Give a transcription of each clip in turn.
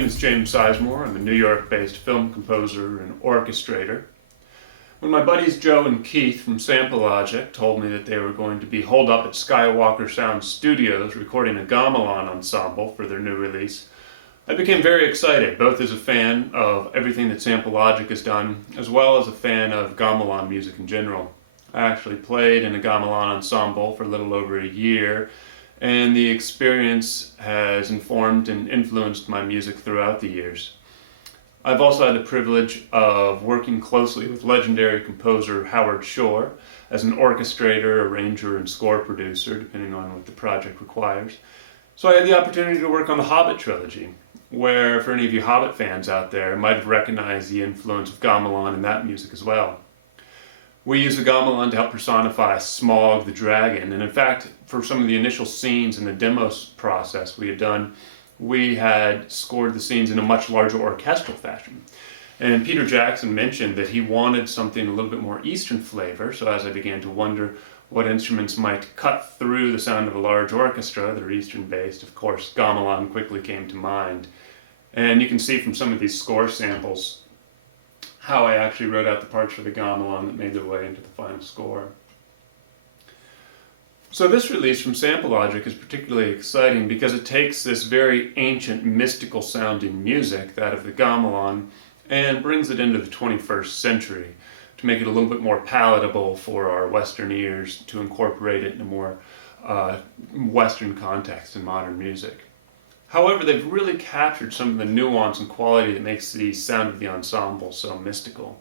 name is James Sizemore. I'm a New York-based film composer and orchestrator. When my buddies Joe and Keith from Sample Logic told me that they were going to be holed up at Skywalker Sound Studios recording a gamelan ensemble for their new release, I became very excited, both as a fan of everything that Sample Logic has done, as well as a fan of gamelan music in general. I actually played in a gamelan ensemble for a little over a year, and the experience has informed and influenced my music throughout the years. I've also had the privilege of working closely with legendary composer Howard Shore as an orchestrator, arranger, and score producer, depending on what the project requires. So I had the opportunity to work on the Hobbit trilogy, where, for any of you Hobbit fans out there, might have recognized the influence of gamelan in that music as well. We used the gamelan to help personify Smaug the dragon, and in fact, for some of the initial scenes in the demos process we had done, we had scored the scenes in a much larger orchestral fashion. And Peter Jackson mentioned that he wanted something a little bit more Eastern flavor, so as I began to wonder what instruments might cut through the sound of a large orchestra that are Eastern-based, of course, gamelan quickly came to mind. And you can see from some of these score samples how I actually wrote out the parts for the gamelan that made their way into the final score. So this release from Sample Logic is particularly exciting because it takes this very ancient, mystical sounding music, that of the gamelan, and brings it into the 21st century to make it a little bit more palatable for our Western ears, to incorporate it in a more Western context in modern music. However, they've really captured some of the nuance and quality that makes the sound of the ensemble so mystical.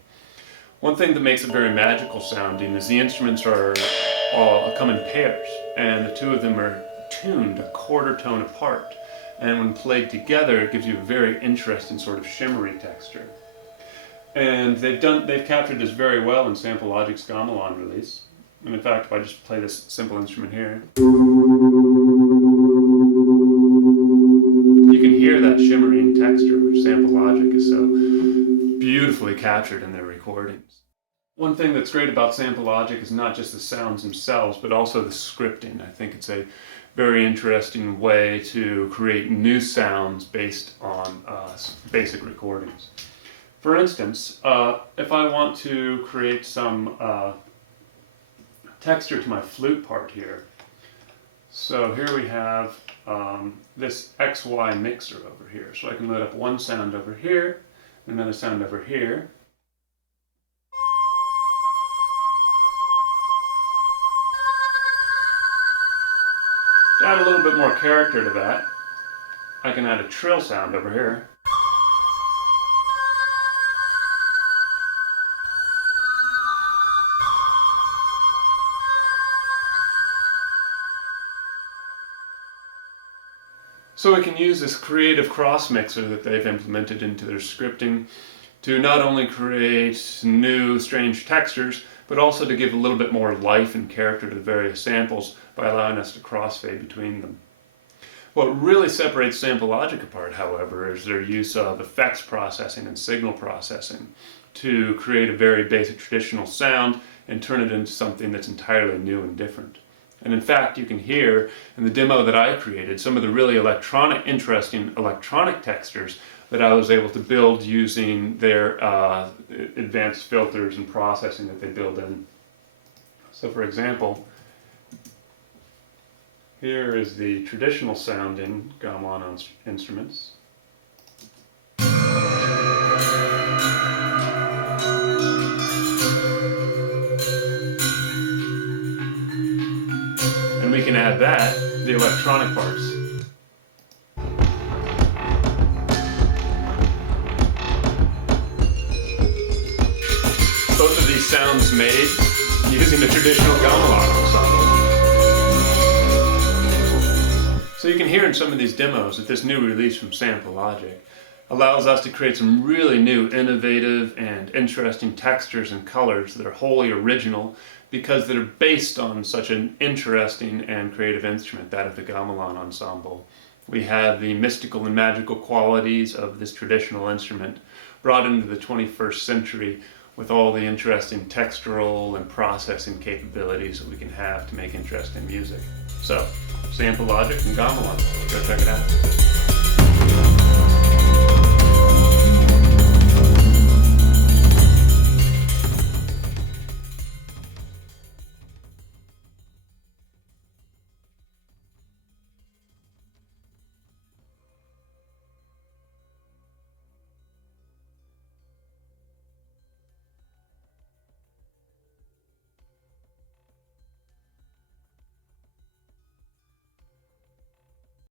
One thing that makes it very magical sounding is the instruments all come in pairs, and the two of them are tuned a quarter tone apart. And when played together, it gives you a very interesting sort of shimmery texture. And they've captured this very well in Sample Logic's gamelan release. And in fact, if I just play this simple instrument here, you can hear that shimmering texture which Sample Logic is so beautifully captured in their recordings. One thing that's great about Sample Logic is not just the sounds themselves, but also the scripting. I think it's a very interesting way to create new sounds based on basic recordings. For instance, if I want to create some texture to my flute part here, so here we have this XY mixer over here. So I can load up one sound over here, and another sound over here. To add a little bit more character to that, I can add a trill sound over here. So we can use this creative cross mixer that they've implemented into their scripting to not only create new strange textures, but also to give a little bit more life and character to the various samples by allowing us to crossfade between them. What really separates Sample Logic apart, however, is their use of effects processing and signal processing to create a very basic traditional sound and turn it into something that's entirely new and different. And in fact, you can hear in the demo that I created some of the really interesting electronic textures that I was able to build using their advanced filters and processing that they build in. So for example, here is the traditional sounding gamelan instruments. And we can add that, the electronic parts. Both of these sounds made using the traditional gamelan ensemble. So you can hear in some of these demos that this new release from Sample Logic allows us to create some really new, innovative, and interesting textures and colors that are wholly original because they're based on such an interesting and creative instrument, that of the gamelan ensemble. We have the mystical and magical qualities of this traditional instrument brought into the 21st century with all the interesting textural and processing capabilities that we can have to make interesting music. So, Sample Logic and gamelan. Go check it out.